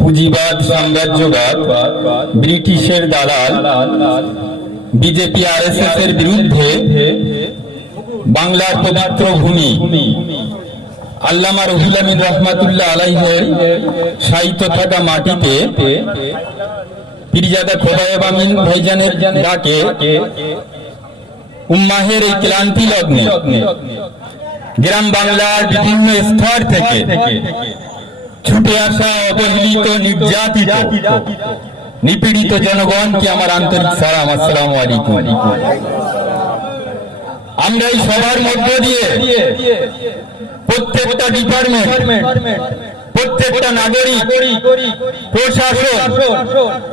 পুঁজিবাদ, সাম্রাজ্যবাদ, ব্রিটিশের দালাল, বিজেপি আরএসএস এর বিরুদ্ধে বাংলার পবিত্র ভূমি আল্লামা রুহুল আমিন রহমাতুল্লাহ আলাইহির সাহিত্য থাকা মাটিতে পীরজাদা খোদায়েব আমিন ভাইজানের ডাকে উম্মাহের এই ক্লান্তি লগ্নে গ্রাম বাংলার বিভিন্ন স্তর থেকে ছুটে আসা অবহেলিত, নির্যাতিত, নিপীড়িত জনগণকে আমার আন্তরিক সালাম, আসসালামু আলাইকুম। আমরা এই সবার মধ্য দিয়ে প্রত্যেকটা ডিপার্টমেন্ট, প্রত্যেকটা নাগরিক, প্রশাসন,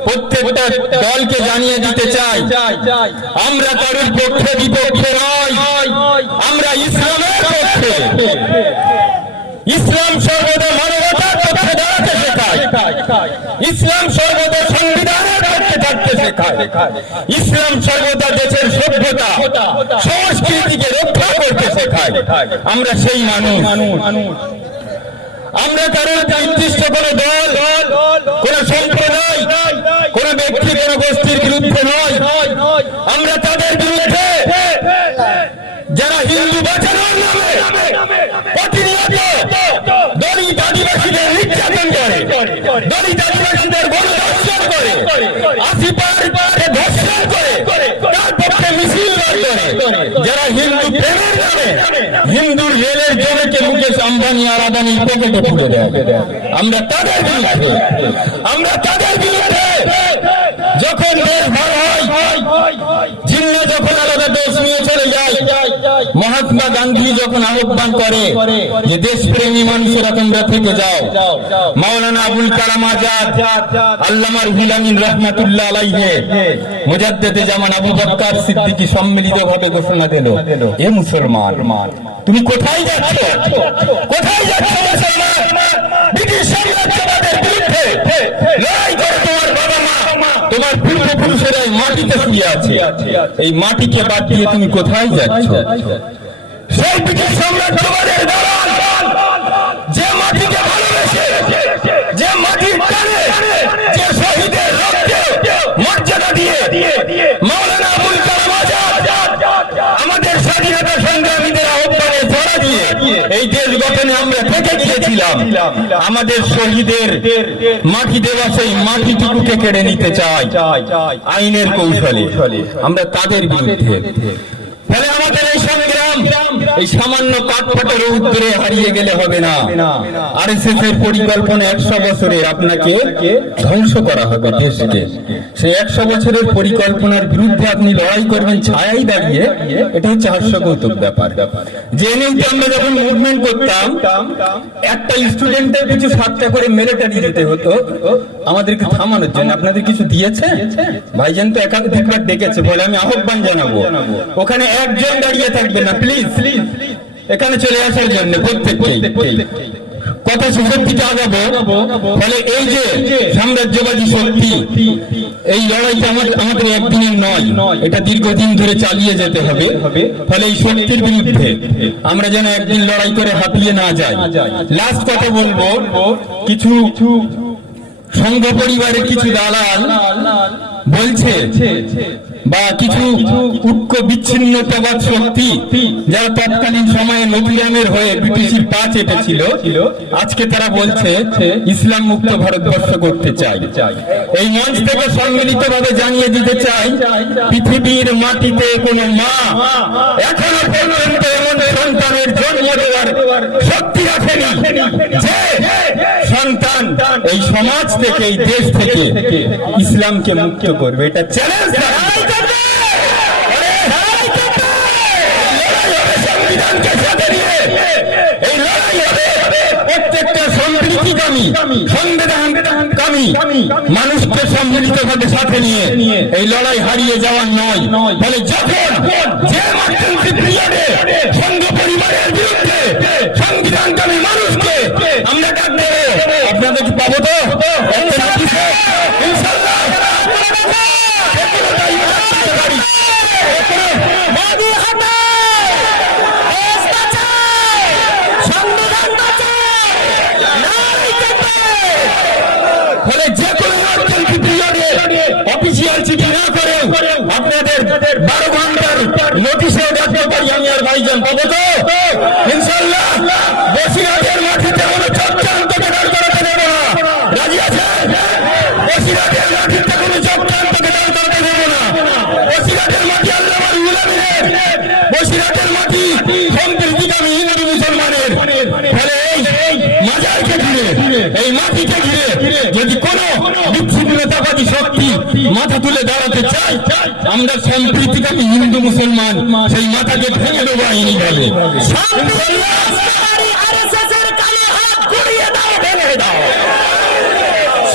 প্রত্যেকটা দলকে জানিয়ে দিতে চাই, আমরা কারোর পক্ষে বিপক্ষে নয়, আমরা ইসলামের পক্ষে। ইসলাম সর্বদা মানবতার পক্ষে দাঁড়াতে শেখায়, ইসলাম সর্বদা সংবিধানের পক্ষে থাকতে শেখায়, ইসলাম সর্বদা দেশের সভ্যতা সংস্কৃতিকে রক্ষা করতে শেখায়। আমরা সেই মানুষ। আমরা কারো নির্দিষ্ট কোন দল, কোন সম্প্রদায়, কোন ব্যক্তি, কোন গোষ্ঠীর বিরুদ্ধে নয়। আমরা তাদের বিরুদ্ধে যারা হিন্দু বাঁচানোর নামে প্রতিনিয়ত দলিত আদিবাসীদের নির্যাতন করে, দলিত আদিবাসীদের গণধর্ষণ করে, 80% ধর্ষণ করে, তার পক্ষে মিছিল করে, যারা হিন্দু প্রেমের নামে হিন্দুর রেলের জমিকে মুকেশ আম্বানি আর আদানির পকেটে পুরে দেয়। আমরা তাদের বিরুদ্ধে, আমরা তাদের বিরুদ্ধে। যখন দেশ ভালো হয়, জিন্ন যখন আলাদা দেশ নিয়ে চলে যায়, মহাত্মা গান্ধী যখন আহ্বান করে যে দেশপ্রেমী মানুষেরা তোমরা থেকে যাও, মাওলানা আবুল কালাম আজাদ, আল্লামা রুহুল আমিন রহমাতুল্লাহ আলাইহি, মুজাদ্দেদে জামান আবু বকর সিদ্দিকী সম্মিলিতভাবে ঘোষণা দিল, এ মুসলমান তুমি কোথায় যাচ্ছ? কোথায় যাচ্ছ মুসলমান? ব্রিটিশ সাম্রাজ্যবাদের বিরুদ্ধে লড়াই করে তোমার বাবা মা, তোমার পূর্বপুরুষেরা মাটিতে শুয়ে আছে, এই মাটিকে বাদ দিয়ে তুমি কোথায় যাচ্ছ? সেই ব্রিটিশ সাম্রাজ্যবাদের দালাল যে মাটিকে ভালোবেসে, যে মাটির টানে, যে শহীদের রক্তে মর্যাদা দিয়ে মাওলানা আবুল কালাম আজাদ আমাদের স্বাধীনতা সংগ্রামীদের আহ্বানে জড়া দিয়ে এই দেশ গঠনে আমরা থেকে গিয়েছিলাম। আমাদের শহীদের মাটি দেওয়া সেই মাটিটুকুকে কেড়ে নিতে চাই আইনের কৌশলে। আমরা তাদের বিরুদ্ধে। তাহলে আমাদের এই সংগ্রাম এই সামান্য কাঠফাটের উত্তরে হারিয়ে গেলে হবে না। আরএসএস এর পরিকল্পনা 100 বছরে আপনাকে ধ্বংস করা হবে দেশকে। সেই 100 বছরের পরিকল্পনার বিরুদ্ধে আপনি লড়াই করবেন ছায়াই দাঁড়িয়ে, এটা হচ্ছে হাস্যকৌতুক ব্যাপার। জেএনইউতে আমরা যখন মুভমেন্ট করতাম, একটা স্টুডেন্টের কিছু 7টা করে মিলিটারি দিতে হতো আমাদেরকে থামানোর জন্য। আপনাদের কিছু দিয়েছে? ভাইজান তো একাধিকবার ডেকেছে, বলে আমি আহ্বান জানাবো, ওখানে একজন দাঁড়িয়ে থাকবে না, প্লিজ এখানে চলে আসার জন্য প্রত্যেককেই। কত সুশক্তিতে আগাবো। ফলে এই যে সাম্রাজ্যবাদী শক্তি, এই লড়াইটা আমাদের একদিনের নয়, এটা দীর্ঘদিন ধরে চালিয়ে যেতে হবে। ফলে এই শক্তির বিরুদ্ধে আমরা যেন একদিন লড়াই করে হাঁপিয়ে না যাই। লাস্ট কথা বলবো, কিছু সংঘ পরিবারের কিছু দালাল বলছে, বা কিছু উগ্র বিচ্ছিন্নতাবাদ শক্তি যারা তৎকালীন সময়ে নবীরামের হয়ে ব্রিটিশের পা চেপেছিল, আজকে তারা বলছে ইসলাম মুক্ত ভারতবর্ষ করতে চাই। এই মঞ্চ থেকে সম্মিলিতভাবে জানিয়ে দিতে চাই, পৃথিবীর মাটিতে কোন মা এখনো পর্যন্ত এমন সন্তানের জন্ম দেওয়ার শক্তি রাখেনি যে সন্তান এই সমাজ থেকে, এই দেশ থেকে ইসলামকে মুক্ত করবে। এটা চ্যালেঞ্জ। সংবিধানকে সাথে নিয়ে এই লড়াই হবে। প্রত্যেকটা সম্প্রীতিকামী, সংবিধানকামী মানুষকে সম্মিলিতভাবে সাথে নিয়ে এই লড়াই হারিয়ে যাওয়ার নয়। ফলে যখন যে মার্চেন্সি পিরিয়ডে সংঘ পরিবারের বিরুদ্ধে সংবিধানকামী মানুষকে আমরা ডাক দেব, আপনাদের পাবো তো ইনশাআল্লাহ। সংবিধান ফলে যে কোনো ইমার্জেন্সি পিরিয়ডে অফিসিয়াল চিঠি না করে আপনাদের 12 ঘন্টার নোটিশেও ডাকতে পারি আমি আর ভাইজান, পাবো তো ইনশাআল্লাহ। বসিরহাটের মাটিতে কোনো চক্রান্তকে দাঁড় করাতে দেব না, রাজি আছেন? বসিরহাটের মাটিতে কোনো চক্রান্তকে দাঁড় করাতে দেব না। বসিরহাটের মাটি আল্লাহর গুলামের, বসিরহাটের মাটি সম্প্রীতিকামী হিন্দু মুসলমানের। ফলে এই মাজারকে ঘিরে, এই মাটিকে ঘিরে যদি কোনো বিচ্ছিন্নতাবাদী শক্তি মাথা তুলে দাঁড়াতে চায়, আমরা সম্প্রীতিকামী হিন্দু মুসলমান সেই মাথাকে ভেঙে দেবো আইনি বলে। সম্প্রীতি নষ্টকারী আরএসএসের কালো হাত ভেঙে দাও করিয়ে দাও।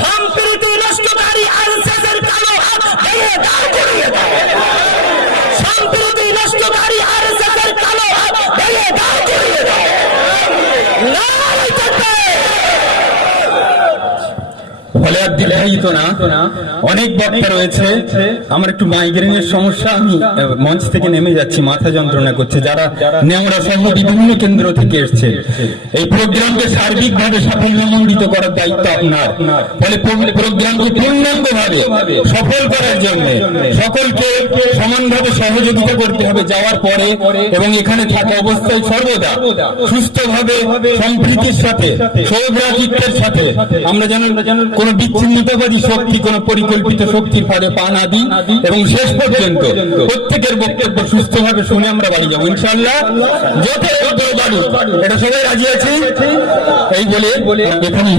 সম্প্রীতি নষ্টকারী আরএসএসের কালো হাত ভেঙে দাও করিয়ে দাও। নারায়ে তাকবীর। ফলে আর দীর্ঘায়িত না, অনেক বক্তা রয়েছে। আমার একটু মাইগ্রেনের সমস্যা, আমি মঞ্চ থেকে নেমে যাচ্ছি, মাথা যন্ত্রণা করছে। যারা নেওড়া সহ বিভিন্ন কেন্দ্র থেকে এসছে, এই প্রোগ্রামকে সার্বিকভাবে সাফল্যমণ্ডিত করার দায়িত্ব আপনার। ফলে প্রোগ্রামকে পূর্ণাঙ্গভাবে সফল করার জন্য সকলকে সমানভাবে সহযোগিতা করতে হবে যাওয়ার পরে এবং এখানে থাকা অবস্থায় সর্বদা সুস্থভাবে সম্প্রীতির সাথে সৌভ্রাতৃত্বের সাথে আমরা যেন কোন বিচ্ছিন্নতাবাদী শক্তি, কোন পরিকল্পিত শক্তির ফাঁদে পা না দিই এবং শেষ পর্যন্ত প্রত্যেকের বক্তব্য সুস্থভাবে শুনে আমরা বাড়ি যাবো ইনশাআল্লাহ। যত বাড়ি, এটা সবাই রাজি আছে এই বলে এখানেই